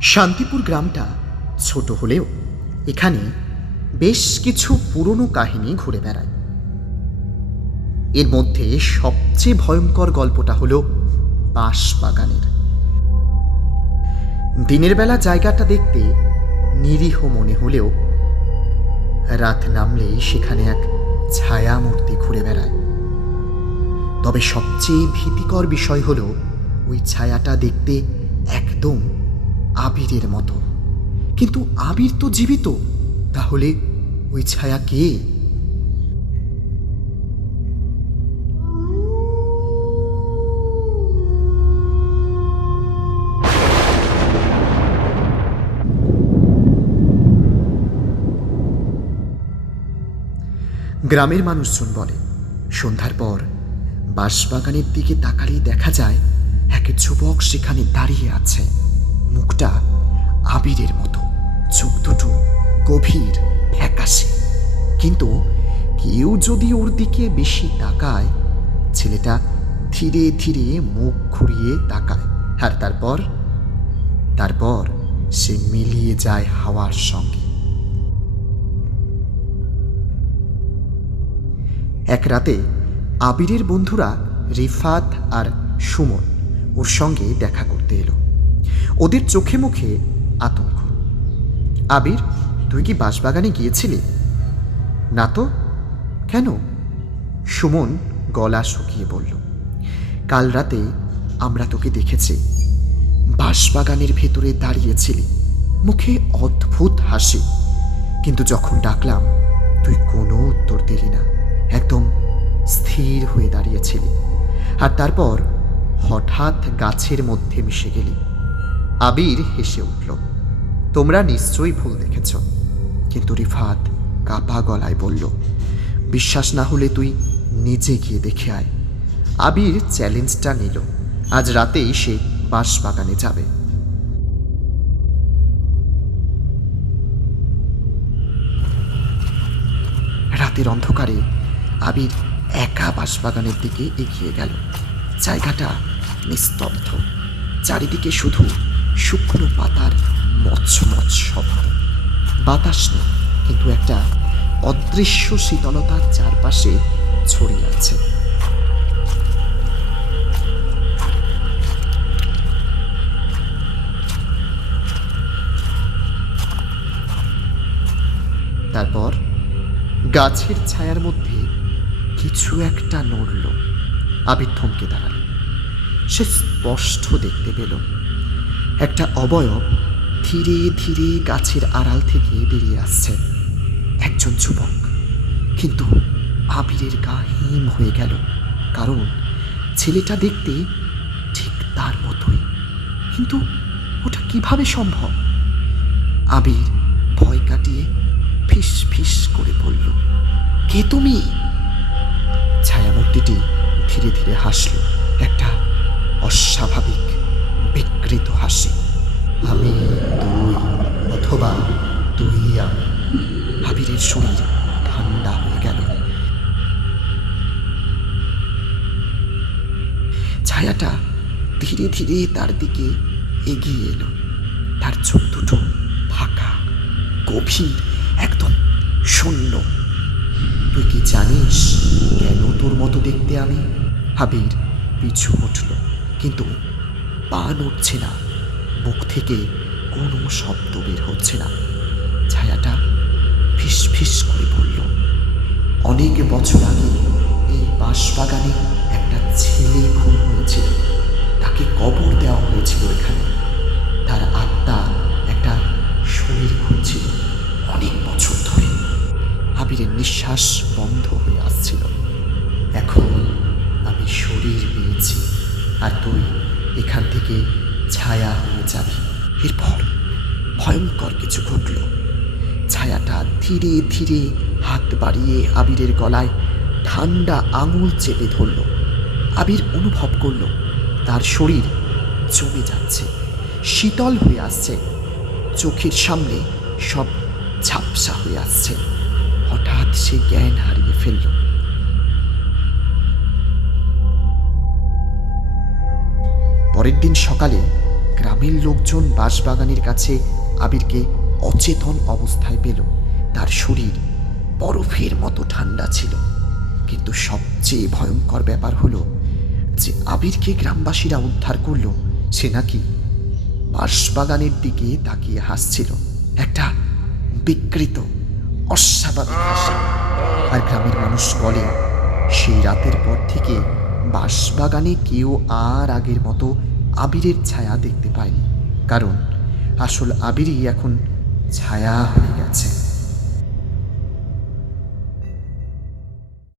শান্তিপুর গ্রামটা ছোট হলেও এখানে বেশ কিছু পুরনো কাহিনী ঘুরে বেড়ায়। এর মধ্যে সবচেয়ে ভয়ঙ্কর গল্পটা হলো বাঁশবাগানের। দিনের বেলা জায়গাটা দেখতে নিরীহ মনে হলেও রাত নামলেই সেখানে এক ছায়ামূর্তি ঘুরে বেড়ায়। তবে সবচেয়ে ভীতিকর বিষয় হলো ওই ছায়াটা দেখতে একদম আবিরের মতো। কিন্তু আবির তো জীবিত, তাহলে ওই ছায়া কে? গ্রামের মানুষজন বলে, সন্ধ্যার পর বাঁশবাগানের দিকে তাকালেই দেখা যায় এক যুবক সেখানে দাঁড়িয়ে আছে। মুখটা আবিরের মতো, চোখ দুটো গভীর ফ্যাকাশে। কিন্তু কেউ যদি ওর দিকে বেশি তাকায়, ছেলেটা ধীরে ধীরে মুখ ঘুরিয়ে তাকায়, আর তারপর সে মিলিয়ে যায় হাওয়ার সঙ্গে। এক রাতে আবিরের বন্ধুরা রিফাত আর সুমন ওর সঙ্গে দেখা করতে এলো। ওদের চোখে মুখে আতঙ্ক। আবির, তুই কি বাঁশবাগানে গিয়েছিলি? না তো। কেন? সুমন গলা শুকিয়ে বলল, কাল রাতে আমরা তোকে দেখেছি, বাঁশবাগানের ভেতরে দাঁড়িয়েছিলি, মুখে অদ্ভুত হাসি। কিন্তু যখন ডাকলাম তুই কোনো উত্তর দিলি না, একদম স্থির হয়ে দাঁড়িয়েছিলি, আর তারপর হঠাৎ গাছের মধ্যে মিশে গেলি। আবির হেসে উঠল, তোমরা নিশ্চয়ই ভুল দেখেছ। কিন্তু রিফাত কাপা গলায় বলল, বিশ্বাস না হলে তুই নিজে গিয়ে দেখে আয়। আবির চ্যালেঞ্জটা নিল। আজ রাতেই সে বাঁশবাগানে যাবে। রাতের অন্ধকারে আবির একা বাঁশবাগানের দিকে এগিয়ে গেল। জায়গাটা নিস্তব্ধ, চারিদিকে শুধু শুকনো পাতার মচমচ শব্দ। বাতাস নেই, কিন্তু একটা অদৃশ্য শীতলতার চারপাশে ছড়িয়ে আছে। তারপর গাছের ছায়ার মধ্যে কিছু একটা নড়ল। আবির থমকে দাঁড়াল। সে স্পষ্ট দেখতে পেল একটা অবয়ব ধীরে ধীরে গাছের আড়াল থেকে বেরিয়ে আসছে। একজন যুবক। কিন্তু আবিরের গা হিম হয়ে গেল, কারণ ছেলেটা দেখতে ঠিক তার মতোই। কিন্তু ওটা কিভাবে সম্ভব? আবির ভয় কাটিয়ে ফিস ফিস করে বলল, কে তুমি? ছায়ামূর্তিটি ধীরে ধীরে হাসল, একটা অস্বাভাবিক বিকৃত হাসি। আমি তুই, অথবা তুই আমি। আবিরের শরীর ঠান্ডা হয়ে গেল। ছায়াটা ধীরে ধীরে তার দিকে এগিয়ে এলো। তার চোখ দুটো ফাঁকা, গভীর, একদম শূন্য। তুই কি জানিস কেন তোর মতো দেখতে আমি? আবির পিছু উঠল, কিন্তু পা নড়ছে না, মুখ থেকে কোনো শব্দ বের হচ্ছে না। ছায়াটা ফিস ফিস করে বলল, অনেক বছর আগে এই বাঁশবাগানে একটা ছেলে খুন হয়েছিল। তাকে কবর দেওয়া হয়েছিল এখানে। তার আত্মা একটা শরীর খুঁজছিল অনেক বছর ধরে। আবিরের নিঃশ্বাস বন্ধ হয়ে আসছিল। এখন আমি শরীর পেয়েছি, আর তুই এখান থেকে ছায়া হয়ে যাবি। এরপর ভয়ঙ্কর কিছু ঘটল। ছায়াটা ধীরে ধীরে হাত বাড়িয়ে আবিরের গলায় ঠান্ডা আঙুল চেপে ধরল। আবির অনুভব করল তার শরীর জমে যাচ্ছে, শীতল হয়ে আসছে, চোখের সামনে সব ঝাপসা হয়ে আসছে। হঠাৎ সে জ্ঞান হারিয়ে ফেলল। পরের দিন সকালে গ্রামের লোক লোকজন বাঁশবাগানের কাছে আবিরকে অচেতন অবস্থায় পেল। তার শরীর বরফের মতো ঠান্ডা ছিল। কিন্তু সবচেয়ে ভয়ঙ্কর ব্যাপার হলো যে আবিরকে গ্রামবাসীরা উদ্ধার করল, সে নাকি বাঁশবাগানের দিকে তাকিয়ে হাসছিল, একটা বিকৃত অস্বাভাবিক হাসি। আর গ্রামের মানুষ বলে সেই রাতের পর থেকে বাঁশবাগানে কেউ আর আগের মতো আবিরের ছায়া দেখতে পায়নি, কারণ আসল আবিরই এখন ছায়া হয়ে গেছে।